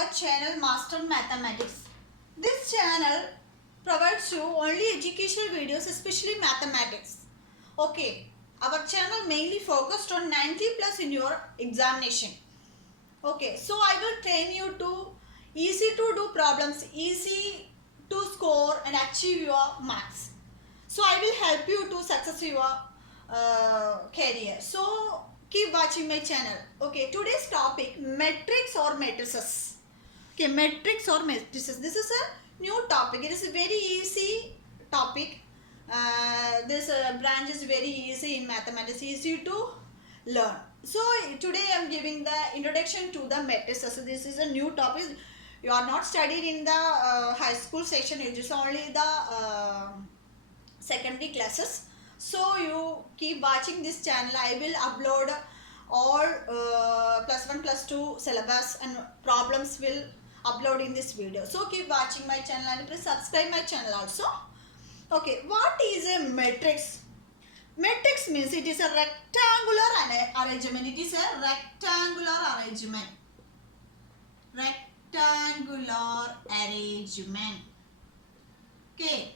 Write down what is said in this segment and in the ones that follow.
our channel Master Mathematics. This channel provides you only educational videos, especially mathematics. Okay, our channel mainly focused on 90 plus in your examination. Okay, so I will train you to easy to do problems, easy to score and achieve your marks. So I will help you to success your career. So keep watching my channel. Okay, today's topic, matrix or matrices. Okay, matrix or matrices. This is a new topic. It is a very easy topic. This branch is very easy in mathematics, easy to learn. So today I am giving the introduction to the matrices. So this is a new topic. You are not studied in the high school section. It is only the secondary classes. So you keep watching this channel. I will upload all plus 1 plus 2 syllabus and problems will upload in this video. So keep watching my channel and please subscribe my channel also. Okay, what is a matrix? Matrix means it is a rectangular arrangement. It is a rectangular arrangement. Rectangular arrangement. Okay.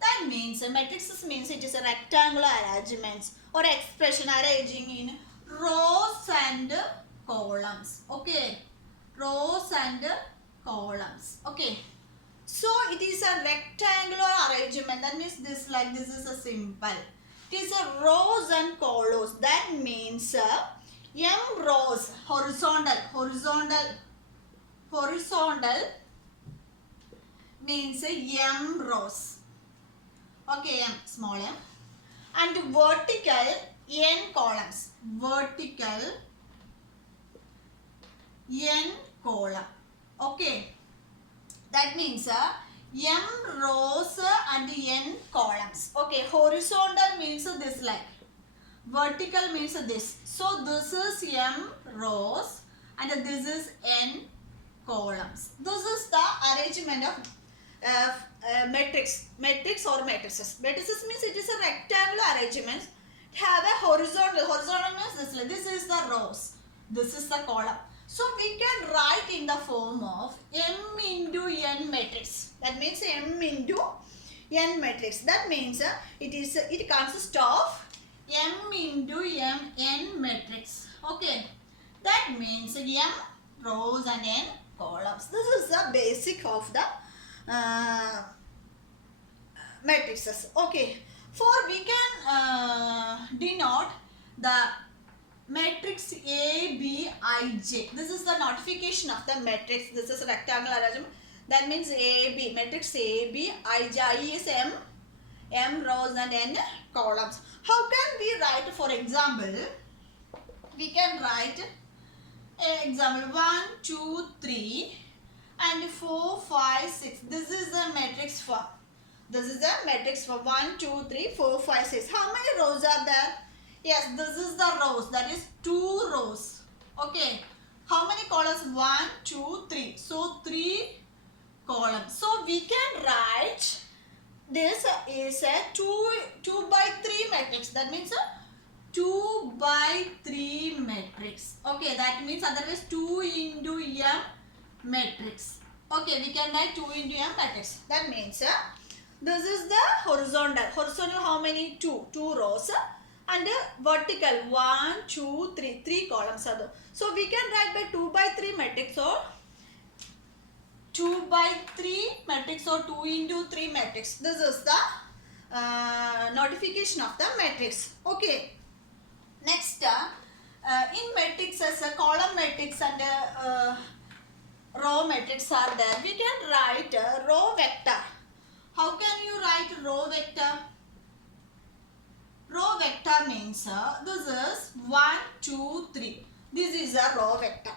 That means a matrix means it is a rectangular arrangement or expression arranging in rows and columns. Okay. Rows and columns. Okay. So it is a rectangular arrangement. That means this is a symbol. It is a rows and columns. That means m rows, horizontal means m rows. Okay, m, small m. And vertical n columns. Vertical n column. Okay. That means m rows and n columns. Okay, horizontal means this like. Vertical means this. So this is m rows and this is n columns. This is the arrangement of matrix or matrices. Matrices means it is a rectangular arrangement. It have a horizontal means this like. This is the rows. This is the column. So we can write in the form of m into n matrix. That means m into n matrix. That means it consists of m into n matrix. Okay. That means m rows and n columns. This is the basic of the matrices. Okay. For we can denote the matrix A, B, I, J. This is the notification of the matrix. This is a rectangular arrangement. That means A, B. Matrix A, B, I, J. I is M rows and N columns. How can we write, for example, we can write example 1, 2, 3 and 4, 5, 6. This is the matrix form. This is the matrix form 1, 2, 3, 4, 5, 6. How many rows are there? Yes, this is the rows. That is 2 rows. Okay. How many columns? 1, 2, 3. So 3 columns. So we can write this is a 2 by 3 matrix. That means a 2 by 3 matrix. Okay, that means otherwise 2 into m matrix. Okay, we can write 2 into m matrix. That means this is the horizontal. Horizontal how many? 2 rows. And vertical 1, 2, 3. 3 columns are there. So we can write by 2 by 3 matrix or 2 by 3 matrix or 2 into 3 matrix. This is the notification of the matrix. Okay. Next, in matrices, column matrix and row matrix are there. We can write row vector. How can you write row vector? Row vector means this is 1, 2, 3. This is a row vector.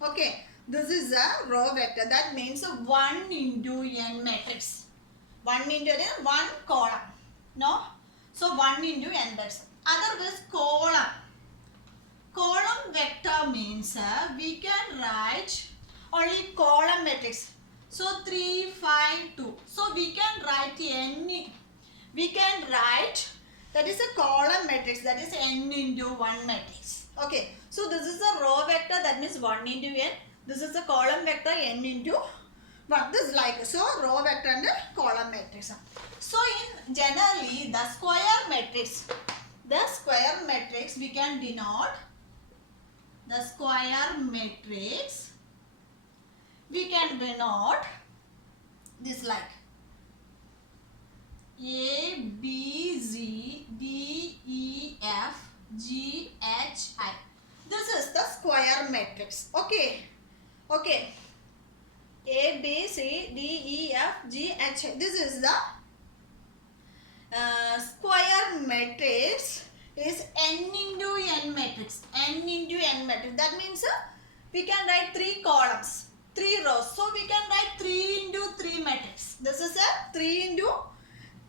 Okay. This is a row vector. That means 1 into n matrix. 1 into n, 1 column. No? So 1 into n matrix. Otherwise column. Column vector means we can write only column matrix. So 3, 5, 2. So we can write any. We can write that is a column matrix, that is n into 1 matrix. Okay, so this is a row vector, that means 1 into n. This is the column vector n into 1. This is like so row vector and column matrix. So in generally the square matrix we can denote the square matrix. We can denote this like A, B, Z, D, E, F, G, H, I. This is the square matrix. Okay. Okay. A, B, C, D, E, F, G, H, I. This is the square matrix is n into n matrix. N into n matrix. That means we can write 3 columns, 3 rows. So we can write 3 into 3 matrix. This is a 3 into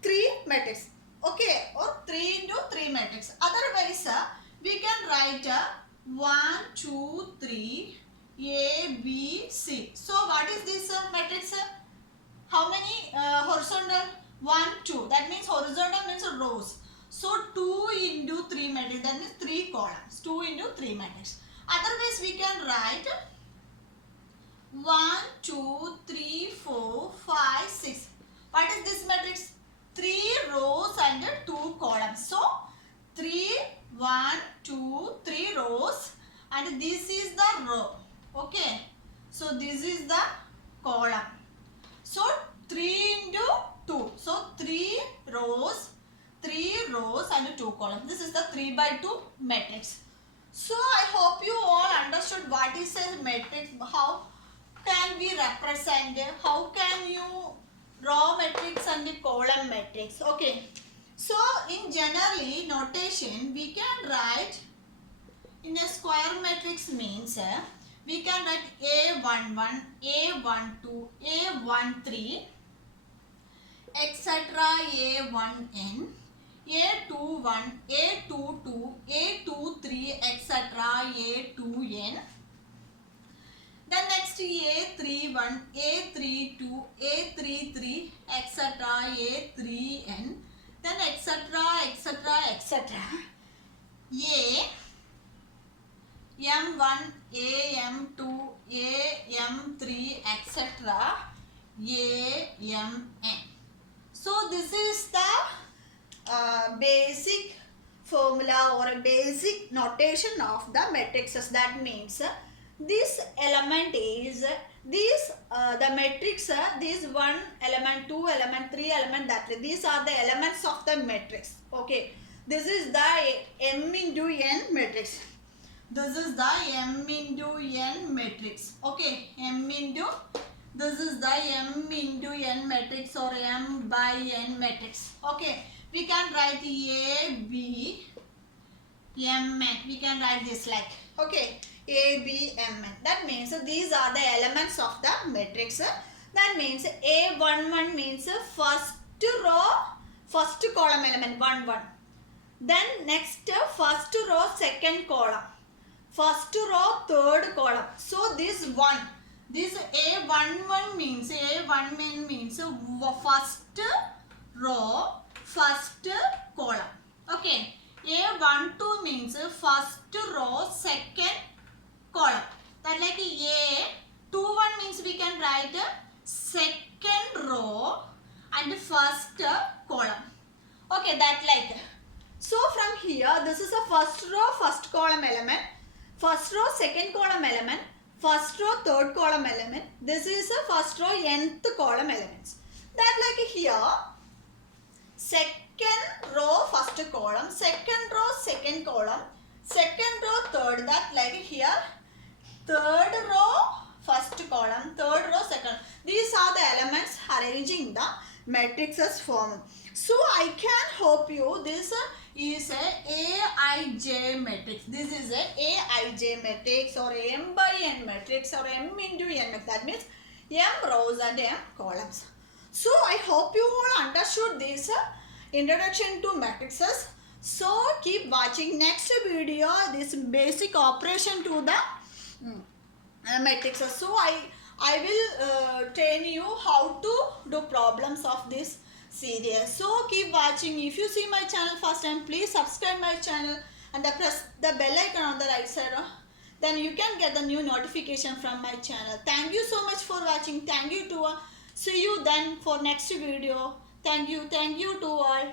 3 matrix. Okay, or 3 into 3 matrix. Otherwise, we can write 1, 2, 3, A, B, C. So what is this matrix? How many horizontal? 1, 2. That means horizontal means rows. So 2 into 3 matrix. That means 3 columns. 2 into 3 matrix. Otherwise, we can write 1, 2, 3, 4, 5, 6. What is this matrix? 3 rows and 2 columns. So 3, 1, 2, 3 rows and this is the row. Okay. So this is the column. So 3 into 2. So 3 rows and 2 columns. This is the 3 by 2 matrix. So I hope you all understood what is a matrix. How can we represent? How can you row matrix and the column matrix? Okay. So in generally notation we can write in a square matrix means we can write A11, A12, A13, etc. A1n, A21, A22, A23, etc. A2n. Then next A31, A32, A33, etc. A3n. Then etc. A M1, AM2, AM3, etc. AMN. So this is the basic formula or a basic notation of the matrices. That means this element is this the matrix, this 1 element, 2 element, 3 element, that these are the elements of the matrix. Okay, this is the M into N matrix. This is the M into N matrix. Okay, this is the M into N matrix or M by N matrix. Okay, we can write A, B, M, N. We can write this like, okay, A, B, M, N. That means these are the elements of the matrix. That means A11 means first row, first column element 1, 1. Then next first row, second column. First row, third column. So this one, this A11 means first row, first column. Okay. A12 means first row, second column. That like A21 means we can write second row and first column. Okay, that like. So from here, this is a first row, first column element. First row, second column element. First row, third column element. This is a first row, nth column elements. That like here, second row, first column. Second row, second column. Second row, third. That like here, third row, first column. Third row, second. These are the elements arranging the matrices form. So I can hope you this is a Aij matrix. This is a Aij matrix or M by N matrix or M into N matrix. That means M rows and M columns. So I hope you all understood this introduction to matrices. So keep watching next video, this basic operation to the matrices. So I will train you how to do problems of this series. So keep watching. If you see my channel first time, please subscribe my channel and press the bell icon on the right side. then you can get the new notification from my channel. Thank you so much for watching. Thank you to see you then for next video. Thank you to all.